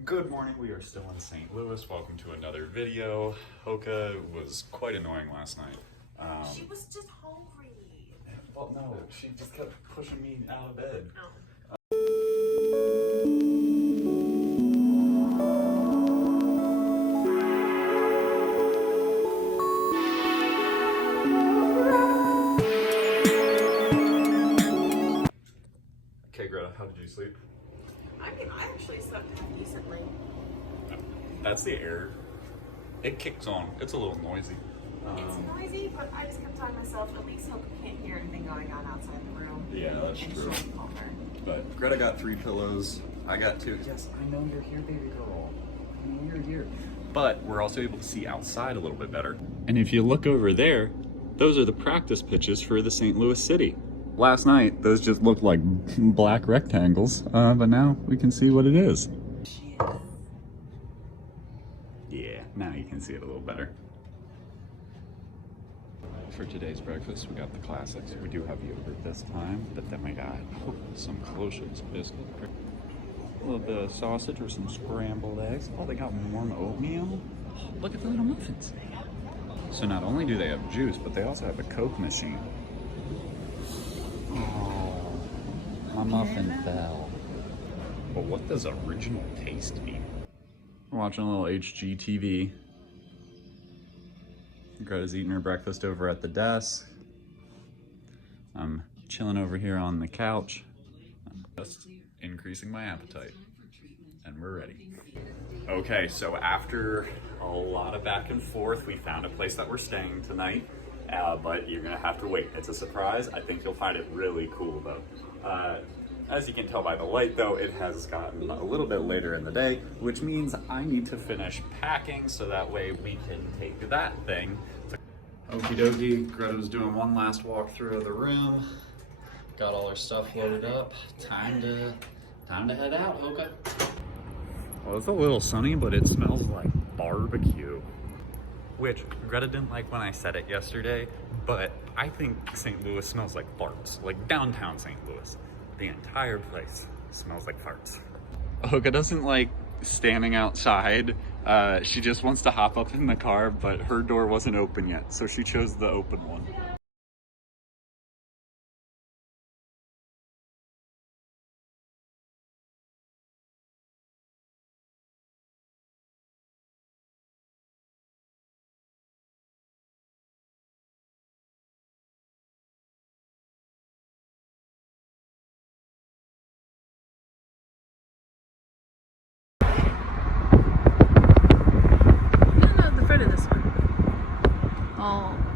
Good morning, we are still in St. Louis. Welcome to another video. Hoka was quite annoying last night. She was just hungry. Well, no, she just kept pushing me out of bed. Oh. Okay, Greta, how did you sleep? I mean, I actually slept decently. That's the air. It kicks on. It's a little noisy. It's noisy, but I just kept telling myself, at least hope I can't hear anything going on outside the room. Yeah, that's and true. she'll call her. But Greta got 3 pillows. I got 2. Yes, I know you're here, baby girl. I know you're here. But we're also able to see outside a little bit better. And if you look over there, those are the practice pitches for the St. Louis City. Last night, those just looked like black rectangles, but now we can see what it is. Yeah, now you can see it a little better. For today's breakfast, we got the classics. We do have yogurt this time, but then we got some Colossians biscuit, a little bit of sausage or some scrambled eggs. Oh, they got warm oatmeal. Look at the little muffins. So not only do they have juice, but they also have a Coke machine. Oh, my muffin fell. But what does original taste mean? We're watching a little HGTV. Greta's eating her breakfast over at the desk. I'm chilling over here on the couch. Just increasing my appetite. And we're ready. Okay, so after a lot of back and forth, we found a place that we're staying tonight. But you're gonna have to wait. It's a surprise. I think you'll find it really cool though. As you can tell by the light though, it has gotten a little bit later in the day, which means I need to finish packing so that way we can take that thing. Okie dokie, Greta's doing one last walk through of the room. Got all her stuff loaded up. Time to head out, Hoka. Well, it's a little sunny, but it smells like barbecue. Which Greta didn't like when I said it yesterday, but I think St. Louis smells like farts, like downtown St. Louis. The entire place smells like farts. Hoka doesn't like standing outside. She just wants to hop up in the car, but her door wasn't open yet, so she chose the open one.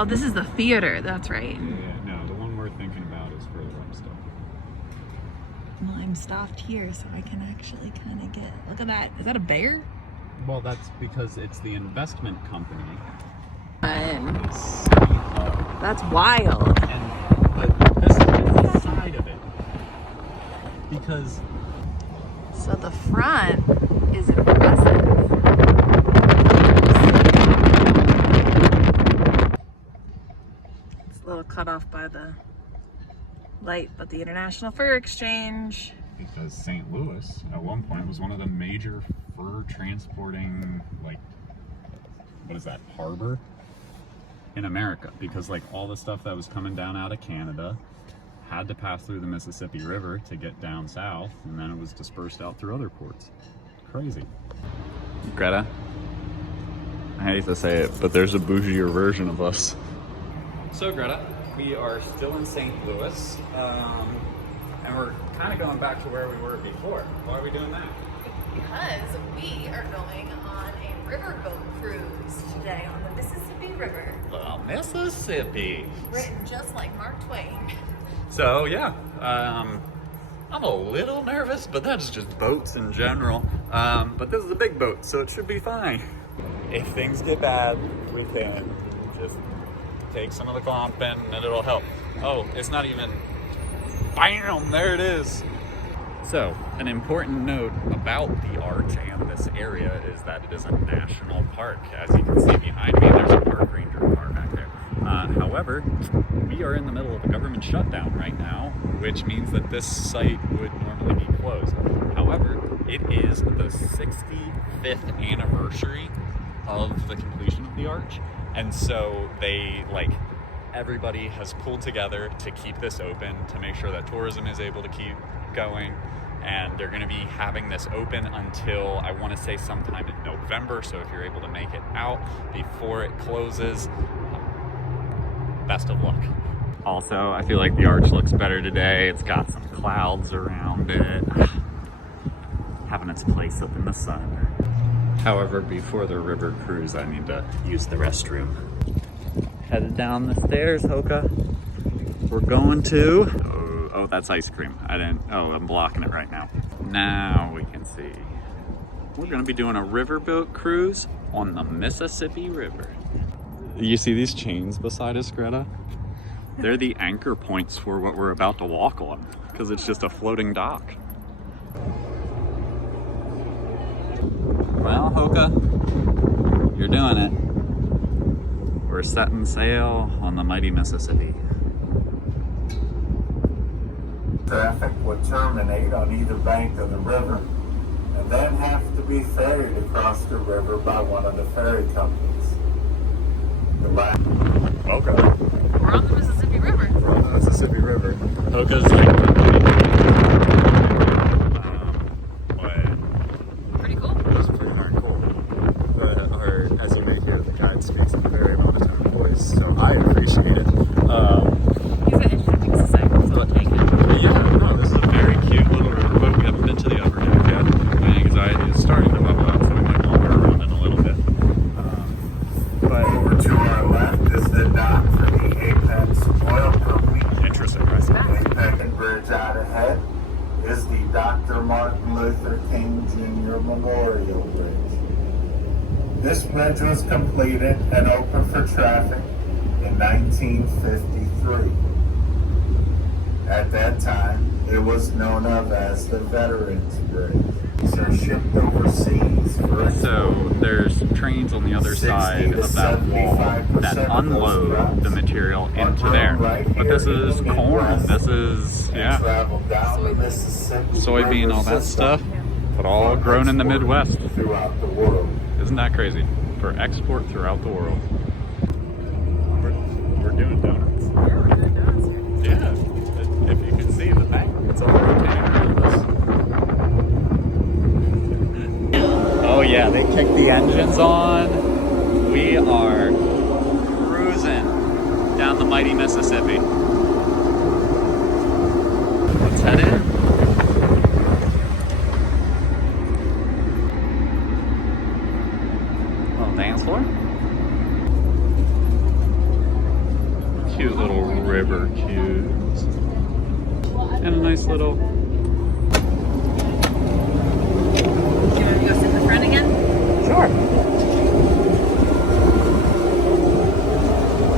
Oh, this is the theater. That's right. Yeah, no, the one we're thinking about is further up still. Well, I'm stopped here, so I can actually kind of get. Look at that. Is that a bear? Well, that's because it's the investment company. That's wild. But this is the side of it. Because So the front is impressive. It's a little cut off by the light, but the International Fur Exchange. Because St. Louis at one point was one of the major fur transporting, like, what is that, harbor in America, because like all the stuff that was coming down out of Canada had to pass through the Mississippi River to get down south, and then it was dispersed out through other ports. Crazy. Greta, I hate to say it, but there's a bougier version of us. So Greta, we are still in St. Louis, and we're kind of going back to where we were before. Why are we doing that? Because we are going on a riverboat cruise today on the Mississippi River. The Mississippi. Written just like Mark Twain. So yeah, I'm a little nervous, but that's just boats in general. But this is a big boat, so it should be fine. If things get bad, we can just take some of the glomping and it'll help. Oh, it's not even, bam, there it is. So, an important note about the arch and this area is that it is a national park. As you can see behind me, there's a park ranger car back there. However, we are in the middle of a government shutdown right now, which means that this site would normally be closed. However, it is the 65th anniversary of the completion of the arch, and so everybody has pulled together to keep this open, to make sure that tourism is able to keep going, and they're going to be having this open until, I want to say, sometime in November. So if you're able to make it out before it closes, best of luck. Also, I feel like the arch looks better today. It's got some clouds around it, having its place up in the sun. However, before the river cruise, I need to use the restroom. Headed down the stairs, Hoka. We're going to... Oh, that's ice cream. I'm blocking it right now. Now we can see. We're gonna be doing a riverboat cruise on the Mississippi River. You see these chains beside us, Greta? They're the anchor points for what we're about to walk on, because it's just a floating dock. Well, Hoka, you're doing it. We're setting sail on the mighty Mississippi. Traffic would terminate on either bank of the river and then have to be ferried across the river by one of the ferry companies. Welcome. We're on the Mississippi River. We're on the Mississippi River. Hoka's Pretty cool. That's pretty darn cool. Or as you may hear, the guide speaks in a very monotone voice, so I appreciate it. He's an interesting society, so I'll take it. Yeah, no, this is a very cute little riverboat. We haven't been to the upper deck yet. My anxiety is starting to bubble up, so we might wander around it a little bit. But Over to our left is the dock for the Apex Oil Company. interesting, right? Second bridge out ahead is the Dr. Martin Luther King Jr. Memorial Bridge. This bridge was completed and open for traffic in 1953. At that time, it was known of as the Veterans Bridge. So shipped overseas for So there's trains on the other side of that wall that unload the material into there. But this is corn. This is, yeah, soybean, all that stuff, but all grown in the Midwest. Throughout the world. Isn't that crazy? For export throughout the world. We're doing donuts. Yeah, we're doing donuts here. Yeah, if you can see the thing, it's all rotating around us. Oh yeah, they kicked the engines on. We are cruising down the mighty Mississippi. Let's head in. Little dance floor. Cute little river cubes. And a nice little... Do you want to go sit in the front again? Sure.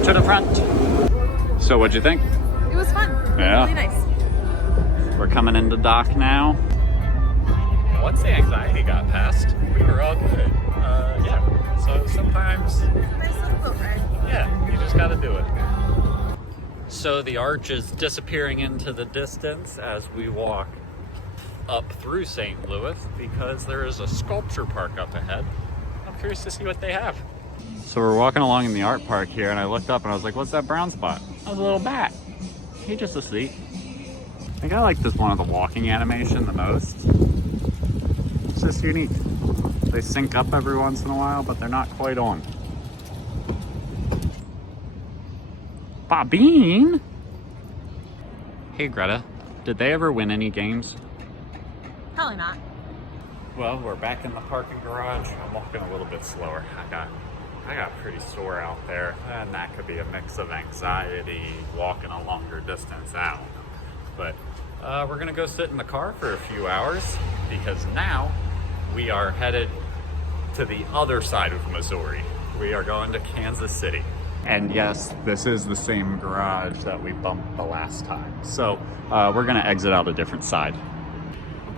To the front. So what'd you think? It was fun. Yeah. Really nice. We're coming into dock now. Once the anxiety got past, we were all good. Yeah. So sometimes, Nice little boat ride. yeah, you just gotta do it. So the arch is disappearing into the distance as we walk up through St. Louis because there is a sculpture park up ahead. I'm curious to see what they have. So we're walking along in the art park here, and I looked up and I was like, what's that brown spot? That was a little bat. He just asleep. I think I like this one of the walking animation the most. It's just unique. They sync up every once in a while, but they're not quite on. Bobine? Hey Greta, did they ever win any games? Probably not. Well, we're back in the parking garage. I'm walking a little bit slower. I got pretty sore out there, and that could be a mix of anxiety, walking a longer distance out. But we're gonna go sit in the car for a few hours because now we are headed to the other side of Missouri. We are going to Kansas City. And yes, this is the same garage that we bumped the last time. So we're gonna exit out a different side.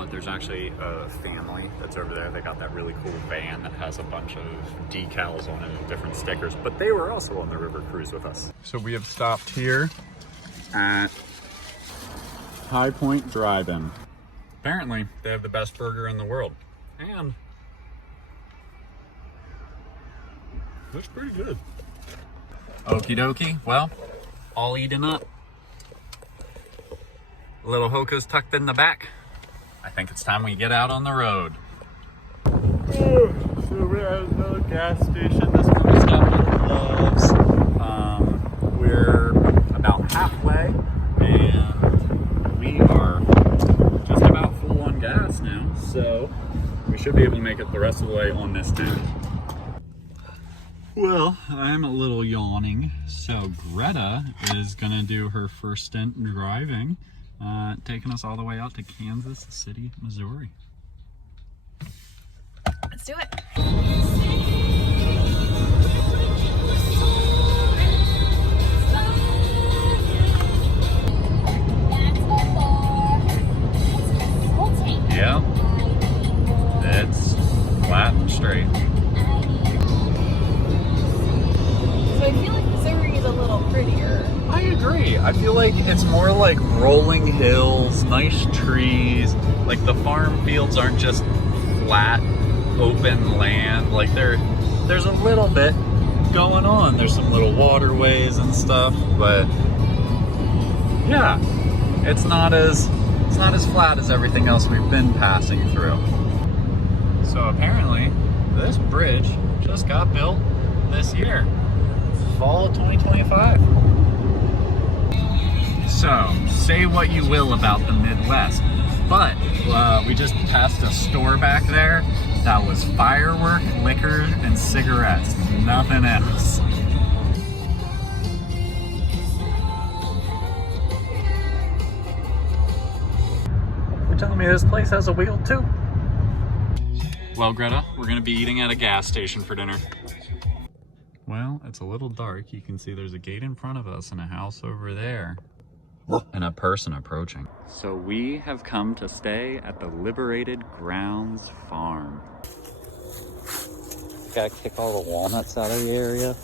but there's actually a family that's over there. They got that really cool van that has a bunch of decals on it and different stickers, but they were also on the river cruise with us. So we have stopped here at Hi-Pointe Drive. Apparently, they have the best burger in the world, and looks pretty good. Okie dokie, well, all eaten up. Little Hoka's tucked in the back. I think it's time we get out on the road. So we're at another gas station. This place definitely loves. We're about halfway, and we are just about full on gas now. So we should be able to make it the rest of the way on this tank. Well, I'm a little yawning, so Greta is gonna do her first stint in driving, taking us all the way out to Kansas City, Missouri. Let's do it. Yeah, it's flat and straight. So I feel like Missouri is a little prettier. I agree. I feel like it's more like rolling hills, nice trees. Like the farm fields aren't just flat, open land. Like there's a little bit going on. There's some little waterways and stuff, but yeah, it's not as flat as everything else we've been passing through. So apparently, this bridge just got built this year. Fall of 2025. So, say what you will about the Midwest, but we just passed a store back there that was firework, liquor, and cigarettes, nothing else. You're telling me this place has a wheel too? Well, Greta, we're gonna be eating at a gas station for dinner. Well, it's a little dark. You can see there's a gate in front of us and a house over there. And a person approaching. So we have come to stay at the Liberated Grounds Farm. Gotta kick all the walnuts out of the area.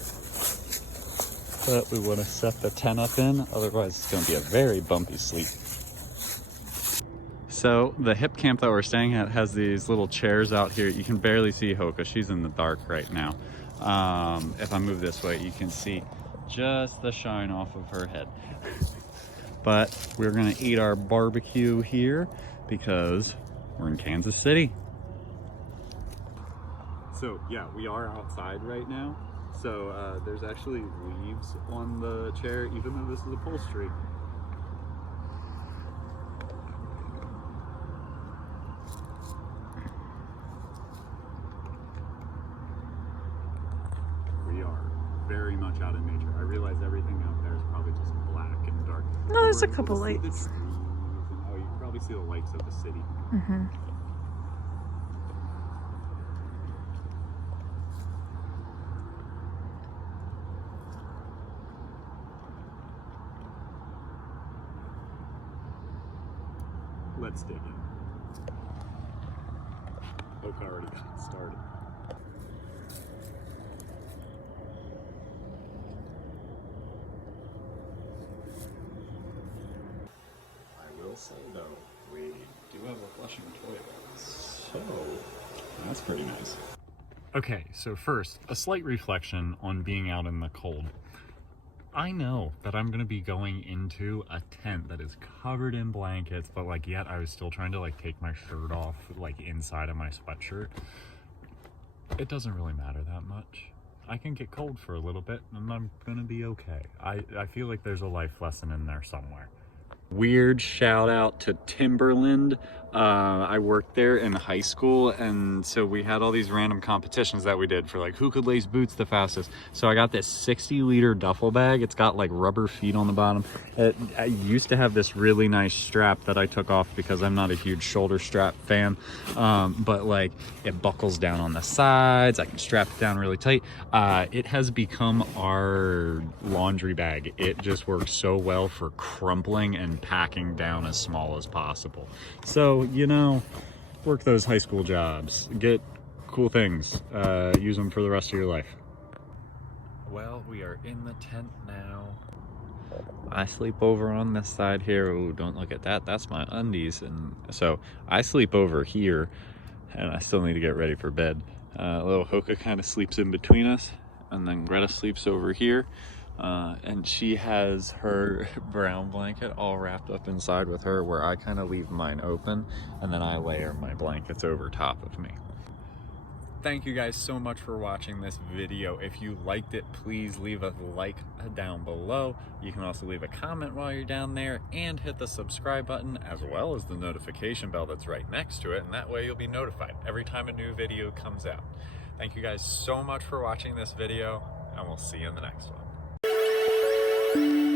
But we want to set the tent up in, otherwise it's gonna be a very bumpy sleep. So the hip camp that we're staying at has these little chairs out here. You can barely see Hoka, she's in the dark right now. If I move this way, you can see just the shine off of her head. But we're gonna eat our barbecue here because we're in Kansas City. So yeah, we are outside right now. So there's actually leaves on the chair, even though this is upholstery. We are very much out in nature. I realize everything out there is probably just black and dark. No, there's a couple lights. Oh, you can probably see the lights of the city. Mm-hmm. Let's dig in. Hoka already got started. I will say though, we do have a flushing toilet, so that's pretty nice. Okay, so first, a slight reflection on being out in the cold. I know that I'm gonna be going into a tent that is covered in blankets, but like yet I was still trying to like take my shirt off like inside of my sweatshirt. It doesn't really matter that much. I can get cold for a little bit and I'm gonna be okay. I feel like there's a life lesson in there somewhere. Weird shout out to Timberland. I worked there in high school, and so we had all these random competitions that we did for like who could lace boots the fastest. So I got this 60-liter duffel bag. It's got like rubber feet on the bottom. I used to have this really nice strap that I took off because I'm not a huge shoulder strap fan, but like it buckles down on the sides. I can strap it down really tight. It has become our laundry bag. It just works so well for crumpling and packing down as small as possible. So, you know, work those high school jobs, get cool things, use them for the rest of your life. Well, we are in the tent now. I sleep over on this side here. Ooh, don't look at that. That's my undies. And so I sleep over here, and I still need to get ready for bed. Little Hoka kind of sleeps in between us, and then Greta sleeps over here. And she has her brown blanket all wrapped up inside with her, where I kind of leave mine open, and then I layer my blankets over top of me. Thank you guys so much for watching this video. If you liked it, please leave a like down below. You can also leave a comment while you're down there and hit the subscribe button as well as the notification bell that's right next to it, and that way you'll be notified every time a new video comes out. Thank you guys so much for watching this video, and we'll see you in the next one.